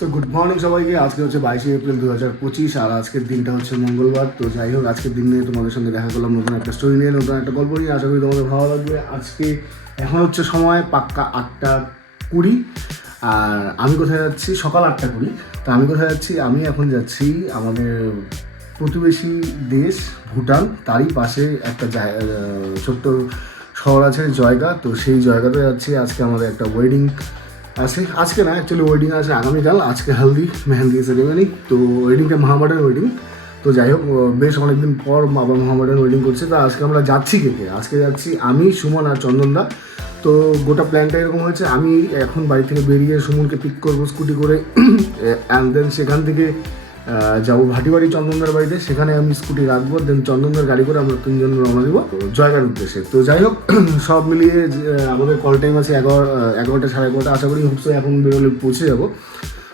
তো good morning সবাইকে। আজকে হচ্ছে 22শে এপ্রিল 2025 আর আজকের দিনটা হচ্ছে মঙ্গলবার। তো যাই হোক, আজকের দিন নিয়ে তোমাদের সঙ্গে দেখা করলাম নতুন একটা স্টোরি নিয়ে, নতুন একটা গল্প নিয়ে। আশা করি তোমাদের ভালো লাগবে। আজকে এখন হচ্ছে সময় পাক্কা 8:20 আর আমি কোথায় যাচ্ছি? সকাল 8:20। তো আমি কোথায় যাচ্ছি? আমি এখন যাচ্ছি আমাদের প্রতিবেশী দেশ ভুটান, তারই পাশে একটা ছোট্ট শহর আছে জয়গা। তো সেই জয়গাতে যাচ্ছি। আজকে আমাদের একটা ওয়েডিং আছে, আজকে না অ্যাকচুয়ালি ওয়েডিং আছে আগামীকাল। আজকে হালদি মেহেন্দি সেরেমনি। তো ওয়েডিংটা মহামডার্ন ওয়েডিং। তো যাই হোক, বেশ অনেকদিন পর আবার মহামডার্ন ওয়েডিং করছে। তো আজকে আমরা যাচ্ছি কে? আজকে যাচ্ছি আমি, সুমন আর চন্দনদা। তো গোটা প্ল্যানটা এরকম হয়েছে, আমি এখন বাড়ি থেকে বেরিয়ে সুমনকে পিক করবো স্কুটি করে, অ্যান্ড দেন সেখান থেকে যাবো ভাটিবাড়ি চন্দনদার বাড়িতে। সেখানে আমি স্কুটি রাখবো, দেন চন্দনদার গাড়ি করে আমরা তিনজন রওনা দেবো জয়গার উদ্দেশ্যে। তো যাই হোক, সব মিলিয়ে আমাদের কল টাইম আছে 11টা 11:30। আশা করি হোপসো এখন বেরোলে পৌঁছে যাবো।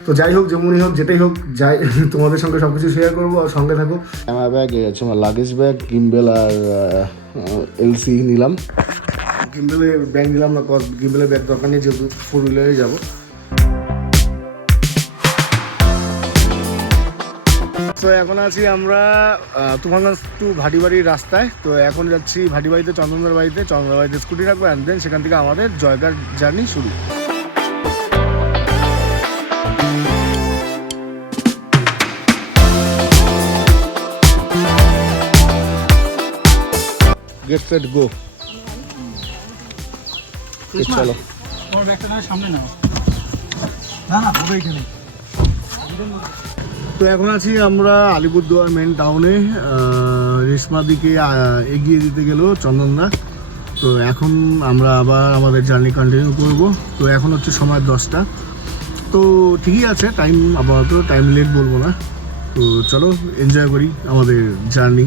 তো যাই হোক, যেমনই হোক যেটাই হোক, যাই তোমাদের সঙ্গে সব কিছু শেয়ার করবো আর সঙ্গে থাকো। আমার ব্যাগ আছে, আমার লাগেজ ব্যাগ, গিম্বেল আর এলসি নিলাম। গিম্বেলের ব্যাগ নিলাম না, গিম্বেলের ব্যাগ দরকার নেই যেহেতু 4 হুইলারে যাবো। তো এখন আছি আমরা তুফানগঞ্জ টু ভাটিবাড়ির রাস্তায়। তো এখন যাচ্ছি ভাটিবাড়িতে চন্দনদার বাড়িতে, চন্দনদার বাড়িতে স্কুটি রাখবো, অ্যান্ড দেন সেখান থেকে আমাদের জয়গার জার্নি শুরু। Get set go. চলো সামনে নাও। তো এখন আছি আমরা আলিপুরদুয়ার মেন টাউনে। রেশমার দিকে এগিয়ে দিতে গেল চন্দনদা। তো এখন আমরা আবার আমাদের জার্নি কন্টিনিউ করব। তো এখন হচ্ছে সময় 10টা। তো ঠিকই আছে, টাইম আপাতত টাইম লেট বলবো না। তো চলো এনজয় করি আমাদের জার্নি।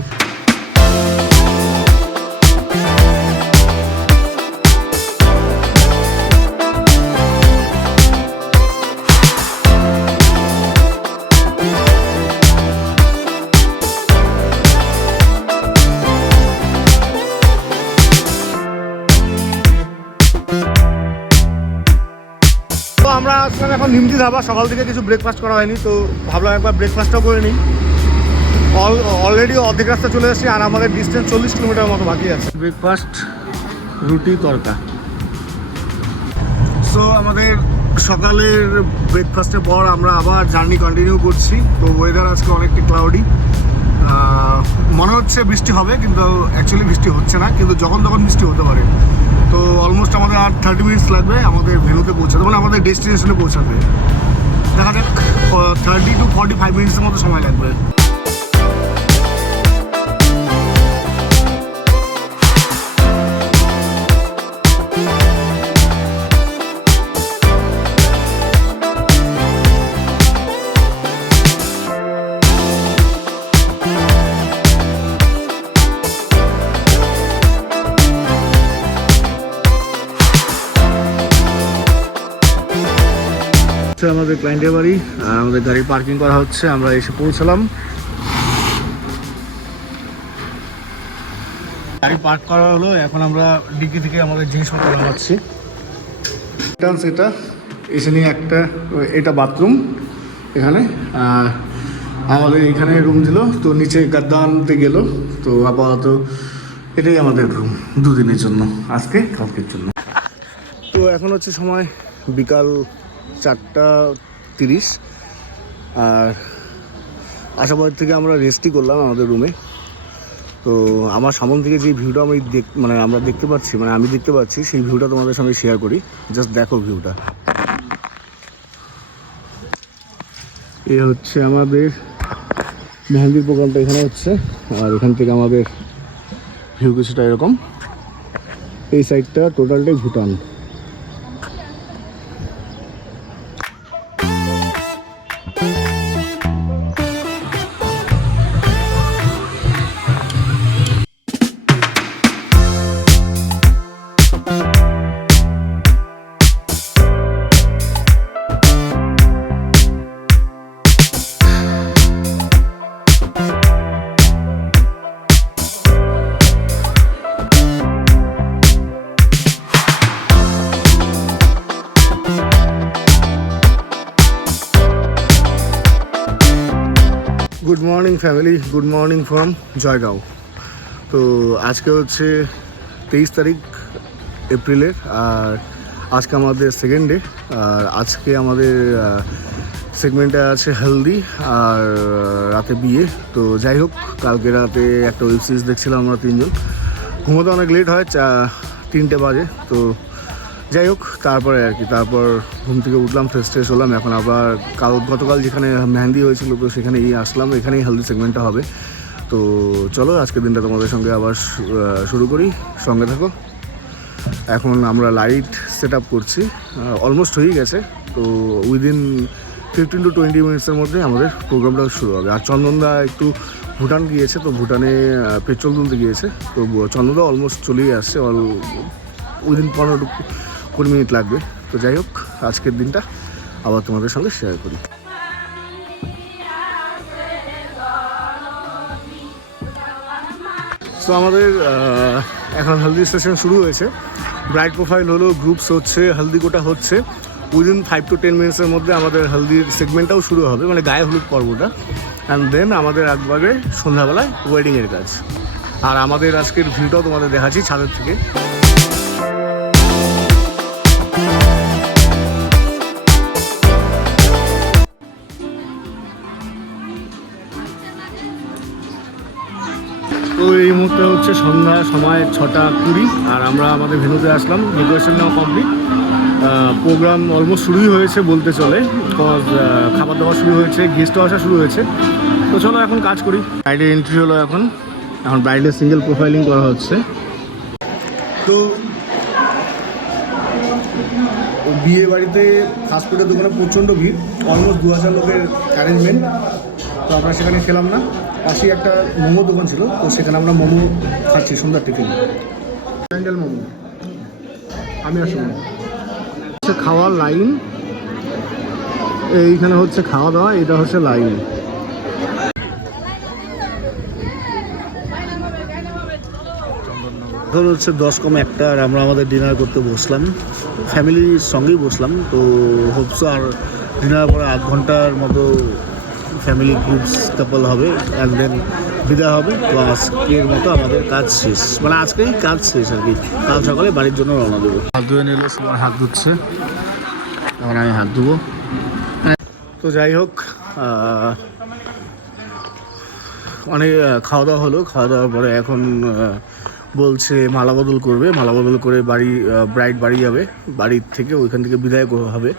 আমরা আসলাম এখন নিমতি ধাবা। সকাল থেকে কিছু ব্রেকফাস্ট করা হয়নি, তো ভাবলাম একবার ব্রেকফাস্টটাও করে নিই। অলরেডি অর্ধেক রাস্তা চলে এসেছি আর আমাদের ডিস্টেন্স 40 কিলোমিটার মতো বাকি আছে। ব্রেকফাস্ট রুটি তড়কা। সো আমাদের সকালের ব্রেকফাস্টের পর আমরা আবার জার্নি কন্টিনিউ করছি। তো ওয়েদার আজকে অনেকটা ক্লাউডি, মনে হচ্ছে বৃষ্টি হবে কিন্তু অ্যাকচুয়ালি বৃষ্টি হচ্ছে না, কিন্তু যখন তখন বৃষ্টি হতে পারে। তো অলমোস্ট আমাদের আর 30 মিনিটস লাগবে আমাদের ভেন্যুতে পৌঁছাতে, মানে আমাদের ডেস্টিনেশনে পৌঁছাতে। দেখা যাক, 30 to 45 মিনিটসের মতো সময় লাগবে। আমাদের ক্লায়েন্টের বাড়ি আর আমাদের গাড়ি পার্কিং করা হচ্ছে। আমরা এসে পৌঁছালাম। গাড়ি পার্ক করা হলো, এখন আমরা ডিকি থেকে আমাদের জিনিসপত্র নামাচ্ছি। এটা এসে নিয়ে এটা বাথরুম এখানে, আমাদের এখানে রুম দিল। তো নিচে গাদ্দা আনতে গেল। তো আপাতত এটাই আমাদের রুম 2 দিনের জন্য, আজকে কালকের জন্য। তো এখন হচ্ছে সময় বিকাল 4:30 আর আশাবাদ থেকে আমরা রেস্টই করলাম আমাদের রুমে। তো আমার সামনে থেকে যে ভিউটা আমরা দেখতে পাচ্ছি, আমি দেখতে পাচ্ছি, সেই ভিউটা তোমাদের সঙ্গে শেয়ার করি। জাস্ট দেখো ভিউটা। এ হচ্ছে আমাদের মেহেন্দির প্রোগ্রামটা এখানে হচ্ছে, আর এখান থেকে আমাদের ভিউ কিছুটা এরকম। এই সাইডটা টোটালটাই Bhutan. Good morning family, good morning from Jaigaon. তো আজকে হচ্ছে 23 তারিখ এপ্রিলের, আর আজকে আমাদের সেকেন্ড ডে। আর আজকে আমাদের সেগমেন্টে আছে হেলদি আর রাতে বিয়ে। তো যাই হোক, কালকে রাতে একটা ওয়েব সিরিজ দেখছিলাম আমরা তিনজন। ঘুমোতে অনেক লেট হয়, 3টে বাজে। তো যাই হোক, তারপরে আর কি, তারপর ঘুম থেকে উঠলাম, ফ্রেশ হলাম। এখন আবার গতকাল যেখানে মেহেন্দি হয়েছিল, তো সেখানেই আসলাম, এখানেই হেলদি সেগমেন্টটা হবে। তো চলো আজকের দিনটা তোমাদের সঙ্গে আবার শুরু করি, সঙ্গে থাকো। এখন আমরা লাইট সেট আপ করছি, অলমোস্ট হয়েই গেছে। তো উইদিন 15 to 20 মিনিটসের মধ্যে আমাদের প্রোগ্রামটা শুরু হবে। আর চন্দনদা একটু ভুটান গিয়েছে, তো ভুটানে পেট্রোল তুলতে গিয়েছে। তো চন্দনদা অলমোস্ট চলেই আসছে, উইদিন 15-20 মিনিট লাগবে। তো যাই হোক, আজকের দিনটা আবার তোমাদের সঙ্গে শেয়ার করি। তো আমাদের এখন হেলদি সেশন শুরু হয়েছে। ব্রাইট প্রোফাইল হলো, গ্রুপস হচ্ছে, হেলদি গোটা হচ্ছে। উইদিন 5 to 10 মিনিটসের মধ্যে আমাদের হেলদির সেগমেন্টটাও শুরু হবে, মানে গায়ে হলুদ পর্বটা। অ্যান্ড দেন আমাদের একবারে সন্ধ্যাবেলায় ওয়েডিংয়ের কাজ। আর আমাদের আজকের ভিউটাও তোমাদের দেখাচ্ছি ছাদের থেকে। তো এই মুহূর্তে হচ্ছে সন্ধ্যা, সময় 6:20, আর আমরা আমাদের ভেন্যুতে আসলাম। ডেকোরেশন নেওয়া কমপ্লিট, প্রোগ্রাম অলমোস্ট শুরুই হয়েছে বলতে চলে। বিকজ খাবার দাবার শুরু হয়েছে, গেস্টও আসা শুরু হয়েছে। তো চলো এখন কাজ করি। ব্রাইডের এন্ট্রি হলো এখন ব্রাইডের সিঙ্গেল প্রোফাইলিং করা হচ্ছে। তো বিয়ে বাড়িতে ফাস্টফুডের দোকানে প্রচণ্ড ভিড়, অলমোস্ট 2000 লোকের অ্যারেঞ্জমেন্ট। তো আমরা সেখানে খেলাম না, পাশেই একটা মোমো দোকান ছিল, তো সেখানে আমরা মোমো খাচ্ছি, সুন্দর টিফিন, স্যান্ডেল মোমো। আমি আসলাম হচ্ছে খাওয়ার লাইন, এইখানে হচ্ছে খাওয়া দাওয়া, এটা হচ্ছে লাইন। এখন হচ্ছে 10:01, আর আমরা আমাদের ডিনার করতে বসলাম, ফ্যামিলির সঙ্গেই বসলাম। তো হোপসো আর ডিনার পরে 8 ঘন্টার মতো ফ্যামিলি গ্রুপস কাপল হবে, অ্যান্ড দেন বিদায় হবে। তো আজকের মতো আমাদের কাজ শেষ, মানে আজকেই কাজ শেষ আর কি। কাল সকালে বাড়ির জন্য রওনা দেবো। হাত ধুয়ে নিল, সবার হাত ধুচ্ছে, এখন আমি হাত ধুবো। তো যাই হোক, অনেক খাওয়া দাওয়া হলো। খাওয়া দাওয়ার পরে এখন বলছে মালা বদল করবে, মালা বদল করে ব্রাইড বাড়ি যাবে, বাড়ির থেকে ওইখান থেকে বিদায় হবে।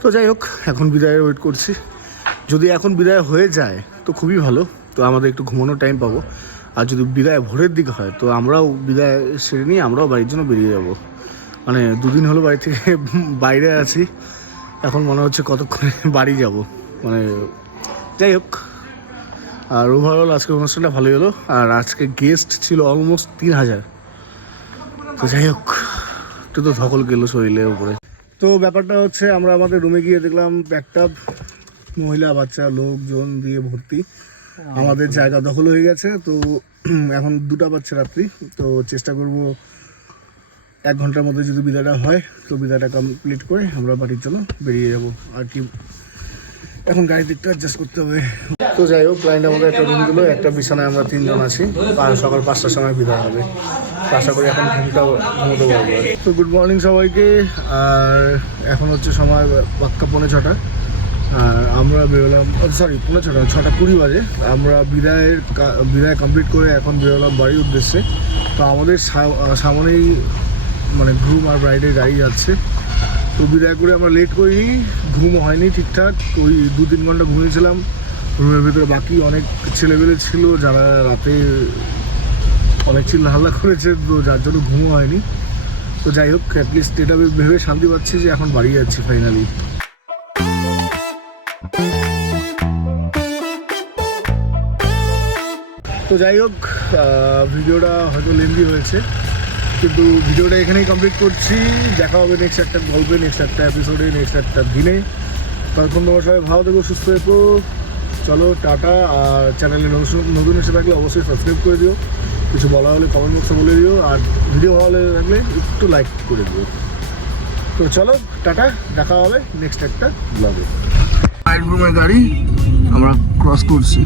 তো যাই হোক, এখন বিদায়ের ওয়েট করছি। যদি এখন বিদায় হয়ে যায় তো খুবই ভালো, তো আমাদের একটু ঘুমানোর টাইম পাবো। আর যদি বিদায় ভোরের দিকে হয়, তো আমরাও বিদায় সেরে নিয়ে আমরাও বাড়ির জন্য বেরিয়ে যাব। মানে 2 দিন হলো বাড়ি থেকে বাইরে আছি, এখন মনে হচ্ছে কতক্ষণে বাড়ি যাব। মানে যাই হোক, আর ওভারঅল আজকের অনুষ্ঠানটা ভালোই হলো। আর আজকে গেস্ট ছিল অলমোস্ট 3000। তো যাই হোক, একটু তো ধকল গেল শরীরের উপরে। তো ব্যাপারটা হচ্ছে, আমরা আমাদের রুমে গিয়ে দেখলাম একটা মহিলা বাচ্চা লোকজন দিয়ে ভর্তি, আমাদের জায়গা দখল হয়ে গেছে। তো এখন 2টা বাজছে রাত্রি। তো চেষ্টা করব 1 ঘন্টার মধ্যে যদি বিদায়টা হয়, তো বিদায়টা কমপ্লিট করে আমরা বাড়ির জন্য বেরিয়ে যাব আর কি। এখন গাড়ির দিকটা অ্যাডজাস্ট করতে হবে। তো যাই হোক, ক্লায়েন্ট আমাদের একটা রুম দিল, একটা বিছানায় আমরা 3 জন আছি। সকাল 5টার সময় বিদায় হবে, আশা করি এখন ঘুমোতে পারবো। তো গুড মর্নিং সবাইকে। আর এখন হচ্ছে সময় পাক্কা 6:45। আর আমরা বেরোলাম, সরি 6:45, 6:20 বাজে। আমরা বিদায় কমপ্লিট করে এখন বেরোলাম বাড়ির উদ্দেশ্যে। তো আমাদের সামনেই মানে গ্রুম আর ব্রাইডের গাড়ি যাচ্ছে। তো বিদায় করে আমরা লেট করিনি, ঘুমও হয়নি ঠিকঠাক। ওই 2-3 ঘন্টা ঘুমিয়েছিলাম। রুমের ভিতরে বাকি অনেক ছেলেবেলে ছিল যারা রাতে অনেক চিল্লাহাল্লা করেছে, তো যার জন্য ঘুমও হয়নি। তো যাই হোক, অ্যাটলিস্ট এটা ভেবে শান্তি পাচ্ছি যে এখন বাড়ি যাচ্ছি ফাইনালি। তো যাই হোক, ভিডিওটা হয়তো লেন্দি হয়েছে, কিন্তু ভিডিওটা এখানেই কমপ্লিট করছি। দেখা হবে নেক্সট একটা গল্পে, নেক্সট একটা এপিসোডে, নেক্সট একটা দিনে। তখন তোমার সবাই ভালো থেকো, সুস্থ থেকো। চলো টাটা। আর চ্যানেলে নতুন এসে থাকলে অবশ্যই সাবস্ক্রাইব করে দিও, কিছু বলা হলে কমেন্ট বক্সে বলে দিও, আর ভিডিও ভালো লাগলে একটু লাইক করে দিও। তো চলো টাটা, দেখা হবে নেক্সট একটা ব্লগে। ব্রাইড গ্রুমের গাড়ি আমরা ক্রস করছি।